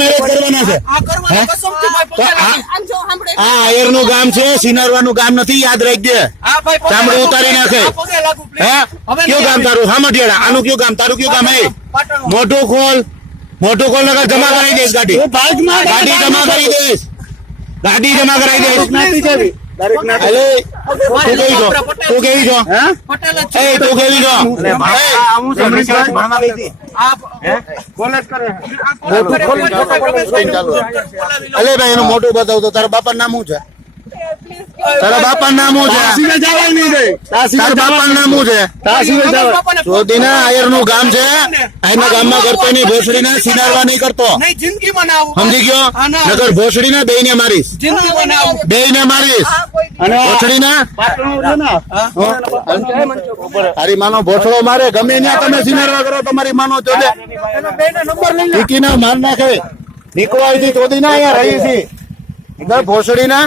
Marriage કરવાના છે આ આયર નું ગામ છે, સિનારવાનું ગામ નથી, યાદ રાખજે. ચામડું ઉતારી નાખે. હે કયું ગામ તારું? હામટિયાળા. આનું કયું ગામ? તારું કયું ગામ? હે મોટું ખોલ નકર જમા કરાવી દઈશ ગાડી. ગાડી જમા કરી દઈશ. ગાડી જમા કરાવી દઈશ. તું કેવી છો? તું કેવી છો? તું કેવી છો? અલે ભાઈ એનું મોટું બતાવ તો. તારા બાપા નામ શું છે? તારા બાપા નામ શું છે? તારા બાપા નામ શું છે? ચોદીના આયર નું ગામ છે. આયના ગામમાં કરતો નહીં. ભોસડી ના સિનારવા નહીં કરતો. સમજી ગયો? નગર ભોસડી ના બેય ને મારીશ. બેય ને મારીશ. ભોસડી ના તારી માનો ભોસડો મારે. ગમે ત્યાં તમે સિનારવા કરો તમારી માનો ચોદે ટીકી ના માર નાખે. નીકળવા ચોદી ના અહીંયા રહી છે ભોસડી ના.